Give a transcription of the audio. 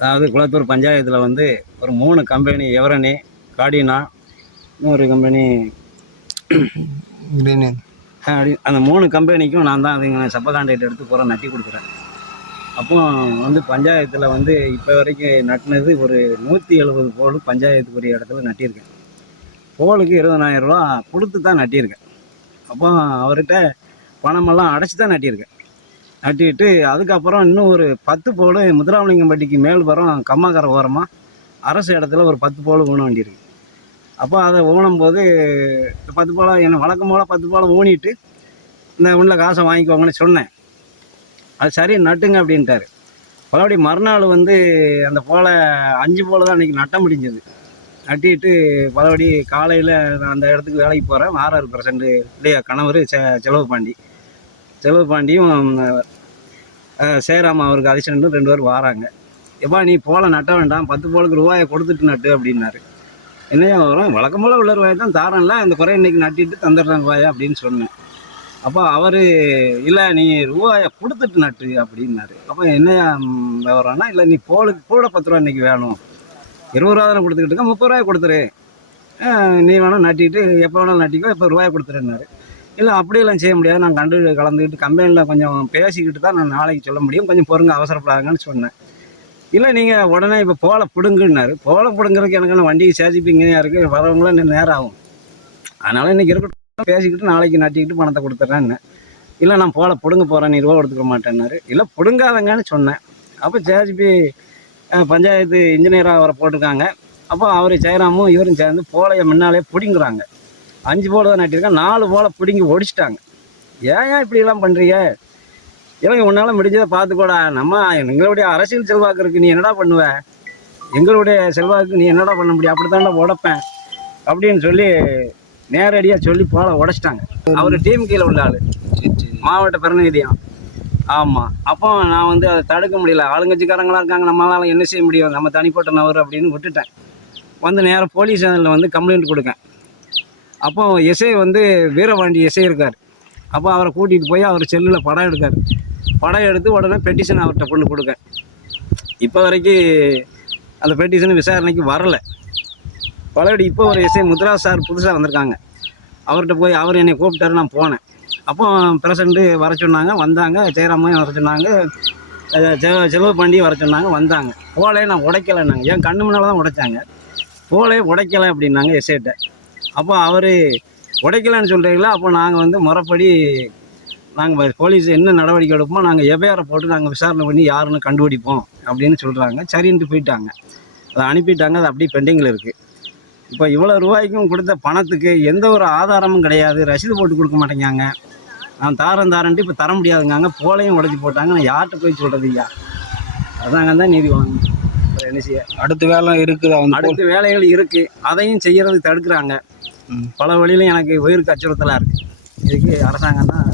அதாவது குளத்தூர் பஞ்சாயத்தில் வந்து ஒரு மூணு கம்பெனி எவரணி காடினா இன்னொரு கம்பெனி அப்படி அந்த மூணு கம்பெனிக்கும் நான் தான் அதுங்க சப்ப கான்ட்ராக்ட் எடுத்து பூரா நட்டி கொடுக்குறேன். அப்போ வந்து பஞ்சாயத்தில் வந்து இப்போ வரைக்கும் நட்டினது ஒரு நூற்றி எழுபது போல் பஞ்சாயத்துக்குரிய இடத்துல நட்டியிருக்கேன். போலுக்கு இருபதனாயிரம் ரூபா கொடுத்து தான் நட்டியிருக்கேன். அப்போ அவர்கிட்ட பணமெல்லாம் அடைச்சி தான் நட்டியிருக்கேன். நட்டிட்டு அதுக்கப்புறம் இன்னும் ஒரு பத்து போல் முத்துராமலிங்கம்பட்டிக்கு மேல்புறம் கம்மாக்கரை ஓரமாக அரசு இடத்துல ஒரு பத்து போல் ஊன வேண்டியிருக்கு. அப்போ அதை ஊனும் போது பத்து போல என்ன வழக்கம் போல் பத்து போல ஊனிட்டு இந்த உள்ள காசை வாங்கிக்கோங்கன்னு சொன்னேன். அது சரி நட்டுங்க அப்படின்ட்டாரு. பலபடி மறுநாள் வந்து அந்த போலை அஞ்சு போல தான் அன்றைக்கி நட்ட முடிஞ்சது. நட்டிட்டு பலபடி காலையில் நான் அந்த இடத்துக்கு வேலைக்கு போகிறேன் ஆர்ஆர் பிரசண்ட் இல்லையா கணவர் செ செலவு பாண்டி. செலவு பாண்டியும் அவருக்கு அதிர்ஷ்டம் ரெண்டு பேரும் வாராங்க. எப்பா நீ போல நட்ட வேண்டாம் பத்து போலுக்கு ரூபாயை கொடுத்துட்டு நட்டு அப்படின்னாரு. என்னையா வரும் வழக்கம் போல் உள்ள ரூபாய் தான் தாரன்ல அந்த குறை இன்னைக்கு நட்டிட்டு தந்துடுறேன் ரூபாயா அப்படின்னு சொன்னேன். அப்போ அவர் இல்லை நீ ரூபாயை கொடுத்துட்டு நட்டு அப்படின்னாரு. அப்போ என்னையா விவரம்னா இல்லை நீ போலுக்கு கூட பத்து ரூபா இன்னைக்கு வேணும். இருபது ரூபா தானே கொடுத்துக்கிட்டு இருக்க முப்பது ரூபாய் கொடுத்துரு. நீ வேணால் நட்டிட்டு எப்போ வேணாலும் நட்டிக்கோ இப்போ ரூபாய் கொடுத்துருன்னாரு. இல்லை அப்படியெல்லாம் செய்ய முடியாது. நான் கண்டு கலந்துக்கிட்டு கம்பெனியில் கொஞ்சம் பேசிக்கிட்டு தான் நான் நாளைக்கு சொல்ல முடியும். கொஞ்சம் பொறுங்க அவசரப்படாங்கன்னு சொன்னேன். இல்லை நீங்கள் உடனே இப்போ போல பிடுங்குன்னாரு. போல பிடுங்குறதுக்கு எனக்கு என்ன வண்டி இங்கேயா இருக்குது வரவங்களாம் இன்னும் நேரம் ஆகும். அதனால் இன்னைக்கு இருக்கட்டும். பேசிக்கிட்டு நாளைக்கு நட்டிக்கிட்டு பணத்தை கொடுத்துட்றேன்னு இல்லை நான் போல பிடுங்க போகிறேன் நீ ரூபா கொடுத்துக்க மாட்டேன்னாரு. இல்லை பிடுங்காதங்கன்னு சொன்னேன். அப்போ சேஜிபி பஞ்சாயத்து இன்ஜினியராக அவரை போட்டிருக்காங்க. அப்போ அவர் ஜெயராமும் இவரும் சேர்ந்து போலையை முன்னாலே பிடிங்குறாங்க. அஞ்சு போல தான் நட்டிருக்கேன். நாலு போல பிடுங்கி ஒடிச்சிட்டாங்க. ஏன் ஏன் இப்படிலாம் பண்ணுறீங்க எனக்கு உன்னால் முடிஞ்சதை பார்த்துக்கோடா. நம்ம எங்களுடைய அரசியல் செல்வாக்கு இருக்கு நீ என்னடா பண்ணுவ? எங்களுடைய செல்வாக்கு நீ என்னடா பண்ண முடியும்? அப்படி உடைப்பேன். அப்படின்னு சொல்லி நேரடியாக சொல்லி போல உடைச்சிட்டாங்க. அவர் டீம் கீழே உள்ள ஆள். மாவட்ட பிரதிநிதியம். ஆமாம் அப்போ நான் வந்து அதை தடுக்க முடியல. ஆளுங்கட்சிக்காரங்களாக இருக்காங்க. நம்மளால என்ன செய்ய முடியும்? நம்ம தனிப்பட்ட நபர் அப்படின்னு விட்டுட்டேன். வந்து நேராக போலீஸ் சேனலில் வந்து கம்ப்ளைண்ட் கொடுக்கேன். அப்போ எஸ்ஐ வந்து வீரபாண்டி எஸ்ஐ இருக்கார். அப்போ அவரை கூட்டிகிட்டு போய் அவர் செல்லில் படம் எடுக்கார். படம் எடுத்து உடனே பெட்டிஷன் அவர்கிட்ட கொண்டு கொடுக்க. இப்போ வரைக்கும் அந்த பெட்டிஷன் விசாரணைக்கு வரலை. பலபடி இப்போ ஒரு எஸ்ஐ முத்ரா சார் புதுசாக வந்திருக்காங்க. அவர்கிட்ட போய் அவர் என்னை கூப்பிட்டாரு நான் போனேன். அப்போ பிரசண்ட்டு வர சொன்னாங்க வந்தாங்க ஜெயராமையும் வர சொன்னாங்க செலவு பாண்டி வர சொன்னாங்க வந்தாங்க. போலே நான் உடைக்கலைன்னாங்க என் கண்ணு முன்னால் தான் உடைச்சாங்க. போலே உடைக்கலை அப்படின்னாங்க எஸ்ஐட்ட அப்போ அவர் உடைக்கலைன்னு சொல்கிறீங்களா அப்போ நாங்கள் வந்து முறைப்படி நாங்கள் போலீஸ் என்ன நடவடிக்கை எடுப்போமோ நாங்கள் எஃப்ஐஆரை போட்டு நாங்கள் விசாரணை பண்ணி யாருன்னு கண்டுபிடிப்போம் அப்படின்னு சொல்கிறாங்க சரின்ட்டு போயிட்டாங்க. அதை அனுப்பிட்டாங்க. அது அப்படியே பெண்டிங்கில் இருக்குது இப்போ இவ்வளோ ரூபாய்க்கும் கொடுத்த பணத்துக்கு எந்த ஒரு ஆதாரமும் கிடையாது. ரசீது போட்டு கொடுக்க மாட்டேங்காங்க நான் தாரேன் தாரன்ட்டு இப்போ தர முடியாதுங்காங்க போலையும் உடச்சி போட்டாங்க. நான் யார்கிட்ட போய் சொல்கிறது ஐயா அதாங்க தான் நீதி வாங்க. என்ன செய்ய? அடுத்த வேலை இருக்குதா அடுத்த வேலைகள் இருக்குது அதையும் செய்யறதுக்கு தடுக்கிறாங்க. பல வழியிலும் எனக்கு உயிருக்கு அச்சுறுத்தலாக இருக்குது இதுக்கு அரசாங்கம் தான்